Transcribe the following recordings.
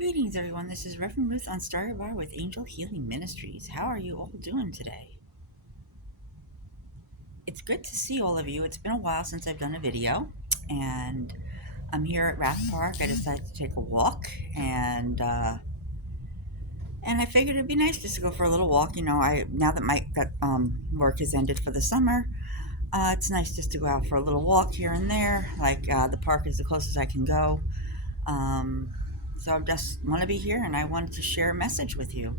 Greetings, everyone. This is Reverend Ruth on Starry Bar with Angel Healing Ministries. How are you all doing today? It's good to see all of you. It's been a while since I've done a video, and I'm here at Raft Park. I decided to take a walk, and I figured it'd be nice just to go for a little walk. I now that my work has ended for the summer, it's nice just to go out for a little walk here and there. The park is the closest I can go. Um, so I just want to be here, and I wanted to share a message with you.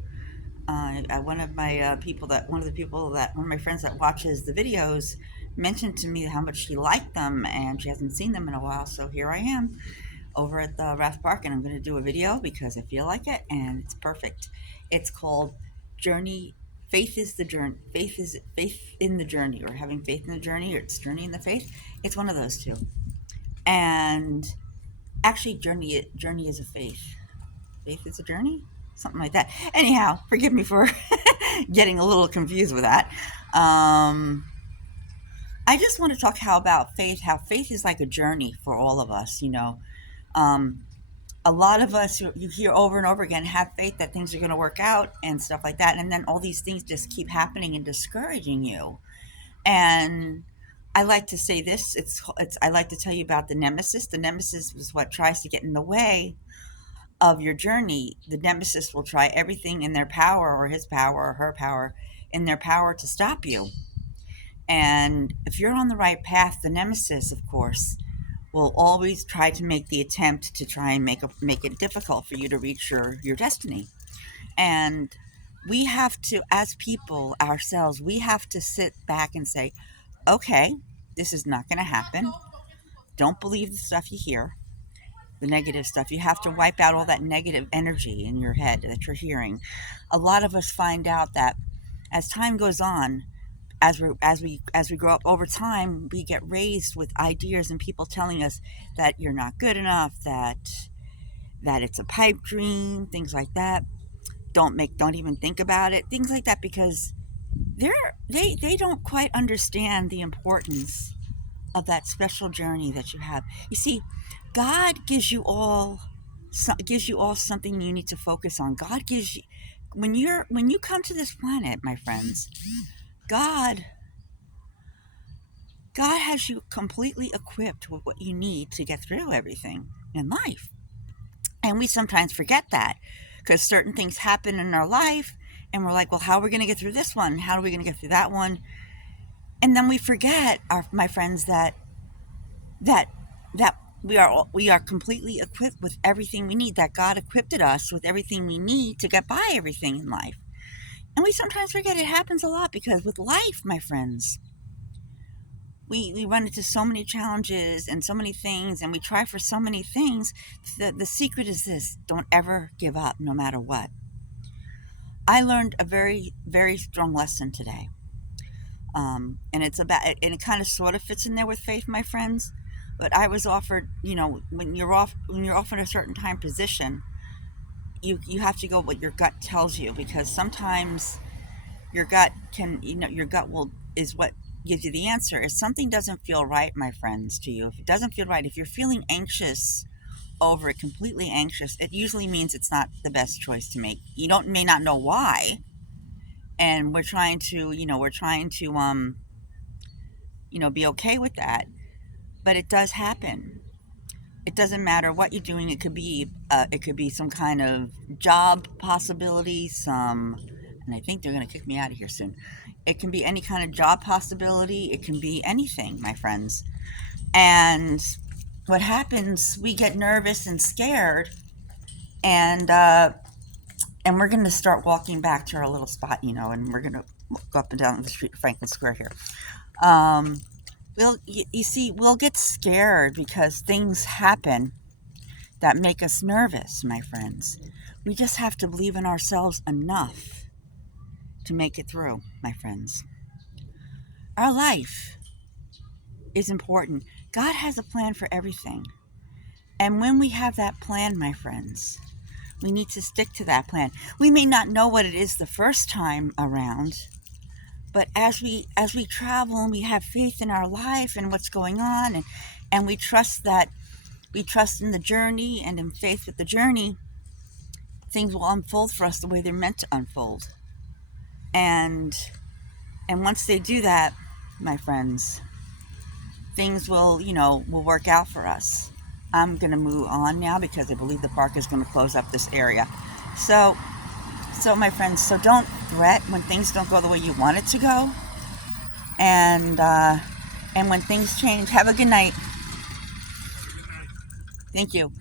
One of my one of my friends that watches the videos mentioned to me how much she liked them, and she hasn't seen them in a while. So here I am over at the Rath Park, and I'm going to do a video because I feel like it, and it's perfect. It's called Journey. Faith is the journey. Faith in the journey, or having faith in the journey, or it's journey in the faith. It's one of those two. And actually, journey is a faith. Faith is a journey, something like that. Anyhow, forgive me for getting a little confused with that. I just want to talk how faith is like a journey for all of us. Um, a lot of us, you hear over and over again, have faith that things are going to work out and stuff like that, and then all these things just keep happening and discouraging you. And I like to say this. I like to tell you about the nemesis. The nemesis is what tries to get in the way of your journey. The nemesis will try everything in their power, or his power or her power, in their power, to stop you. And if you're on the right path, the nemesis, of course, will always try to make the attempt to try and make it difficult for you to reach your destiny. And we have to, as people ourselves, we have to sit back and say, okay, this is not going to happen. Don't believe the stuff you hear, the negative stuff. You have to wipe out all that negative energy in your head that you're hearing. A lot of us find out that as time goes on, as we grow up over time, we get raised with ideas and people telling us that you're not good enough, that it's a pipe dream, things like that. Don't even think about it, things like that, because they don't quite understand the importance of that special journey that you have. You see, God gives you all something you need to focus on. God gives you, when you come to this planet, my friends, God God has you completely equipped with what you need to get through everything in life. And we sometimes forget that because certain things happen in our life and we're like, well, how are we going to get through this one? How are we going to get through that one? And then we forget, my friends, that that we are completely equipped with everything we need, that God equipped us with everything we need to get by everything in life. And we sometimes forget. It happens a lot because with life, my friends, we run into so many challenges and so many things, and we try for so many things. The secret is this: don't ever give up, no matter what. I learned a very, very strong lesson today. And and it kind of sort of fits in there with faith, my friends. But I was offered, when you're offered a certain time position, you have to go what your gut tells you, because sometimes your gut will is what gives you the answer. If something doesn't feel right, my friends, to you, if it doesn't feel right, if you're feeling anxious over it, completely anxious, it usually means it's not the best choice to make. You don't may not know why, and we're trying to be okay with that, but it does happen. It doesn't matter what you're doing. It could be some kind of job possibility, and I think they're going to kick me out of here soon. It can be any kind of job possibility. It can be anything, my friends. And what happens, we get nervous and scared, and we're going to start walking back to our little spot, and we're going to go up and down the street, Franklin Square here. You see, we'll get scared because things happen that make us nervous, my friends. We just have to believe in ourselves enough to make it through, my friends. Our life is important. God has a plan for everything. And when we have that plan, my friends, we need to stick to that plan. We may not know what it is the first time around, but as we travel and we have faith in our life and what's going on, and we trust in the journey and in faith with the journey, things will unfold for us the way they're meant to unfold. And once they do that, my friends, things will work out for us. I'm going to move on now because I believe the park is going to close up this area. So my friends, so don't fret when things don't go the way you want it to go. And when things change, have a good night. Thank you.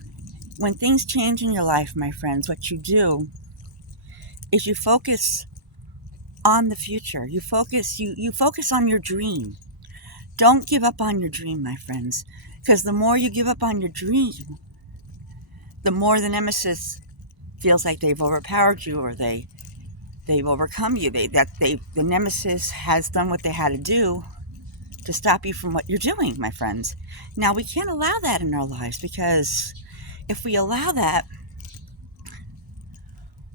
When things change in your life, my friends, what you do is you focus on the future. You focus on your dream. Don't give up on your dream, my friends, because the more you give up on your dream, the more the nemesis feels like they've overpowered you, or they've overcome you. The nemesis has done what they had to do to stop you from what you're doing, my friends. Now, we can't allow that in our lives, because if we allow that,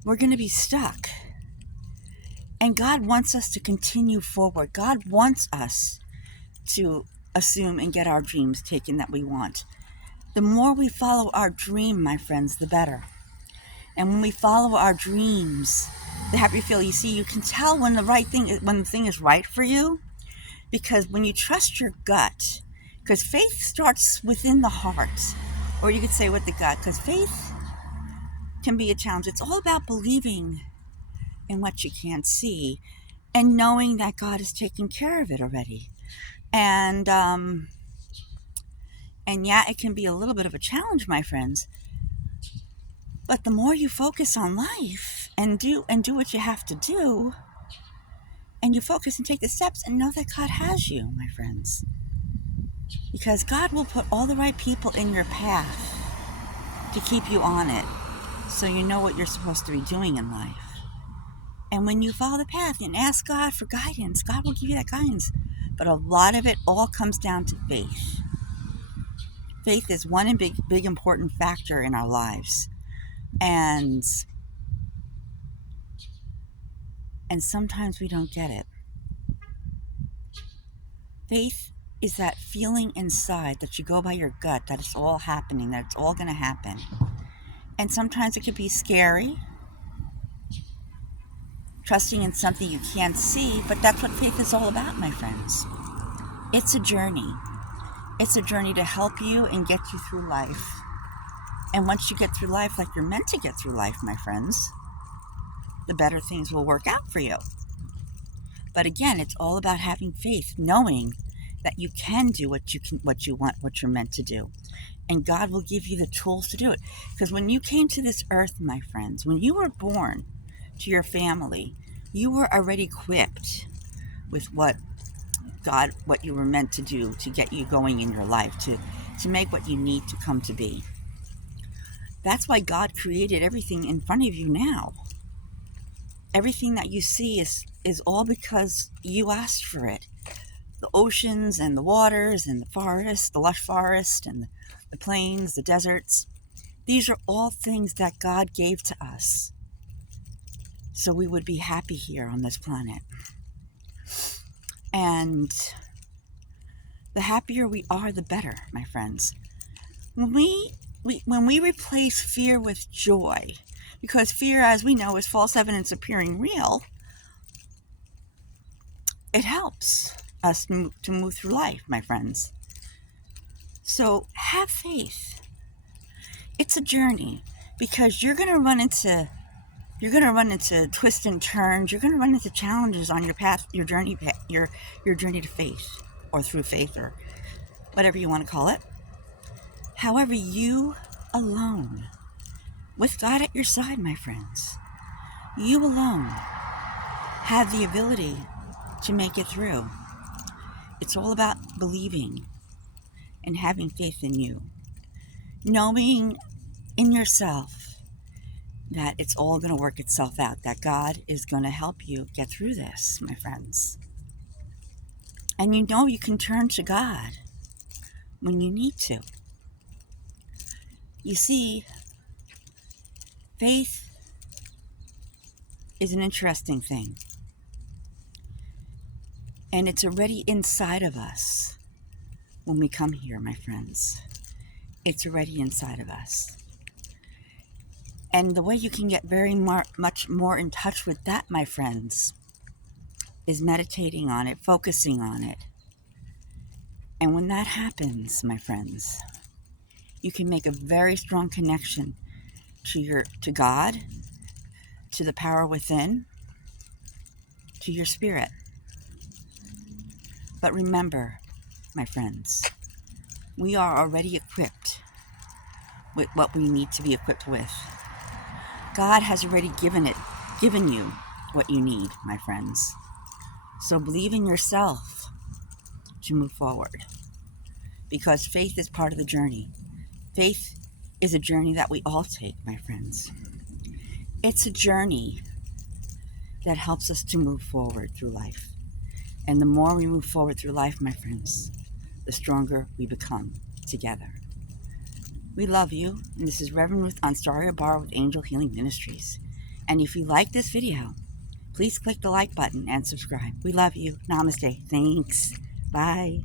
we're going to be stuck. And God wants us to continue forward. God wants us to assume and get our dreams taken that we want. The more we follow our dream, my friends, the better. And when we follow our dreams, the happier you feel. You see, you can tell when the thing is right for you, because when you trust your gut, because faith starts within the heart, or you could say with the gut, because faith can be a challenge. It's all about believing in what you can't see and knowing that God is taking care of it already. And yeah, it can be a little bit of a challenge, my friends. But the more you focus on life and do what you have to do, and you focus and take the steps and know that God has you, my friends. Because God will put all the right people in your path to keep you on it, so you know what you're supposed to be doing in life. And when you follow the path and ask God for guidance, God will give you that guidance. But a lot of it all comes down to faith. Faith is one big important factor in our lives. And sometimes we don't get it. Faith is that feeling inside that you go by your gut, that it's all happening, that it's all going to happen. And sometimes it could be scary, trusting in something you can't see, but that's what faith is all about, my friends. It's a journey. It's a journey to help you and get you through life. And once you get through life like you're meant to get through life, my friends, the better things will work out for you. But again, it's all about having faith, knowing that you can do what you want, what you're meant to do. And God will give you the tools to do it. Because when you came to this earth, my friends, when you were born to your family, you were already equipped with what you were meant to do to get you going in your life, to make what you need to come to be. That's why God created everything in front of you now. Everything that you see is all because you asked for it. The oceans and the waters and the forests, the lush forest and the plains, the deserts. These are all things that God gave to us, so we would be happy here on this planet. And the happier we are, the better, my friends. When we replace fear with joy, because fear, as we know, is false evidence appearing real, it helps us to move through life, my friends. So have faith. It's a journey, because you're going to run into twists and turns. You're going to run into challenges on your path, your journey to faith, or through faith, or whatever you want to call it. However, you alone, with God at your side, my friends, you alone have the ability to make it through. It's all about believing and having faith in you, knowing in yourself that it's all going to work itself out, that God is going to help you get through this, my friends. And you know you can turn to God when you need to. You see, faith is an interesting thing. And it's already inside of us when we come here, my friends. It's already inside of us. And the way you can get much more in touch with that, my friends, is meditating on it, focusing on it. And when that happens, my friends, you can make a very strong connection to God, to the power within, to your spirit. But remember, my friends, we are already equipped with what we need to be equipped with. God has already given you what you need, my friends. So believe in yourself to move forward, because faith is part of the journey. Faith is a journey that we all take, my friends. It's a journey that helps us to move forward through life. And the more we move forward through life, my friends, the stronger we become together. We love you, and this is Reverend Ruth on Starry Bar with Angel Healing Ministries. And if you like this video, please click the like button and subscribe. We love you. Namaste. Thanks. Bye.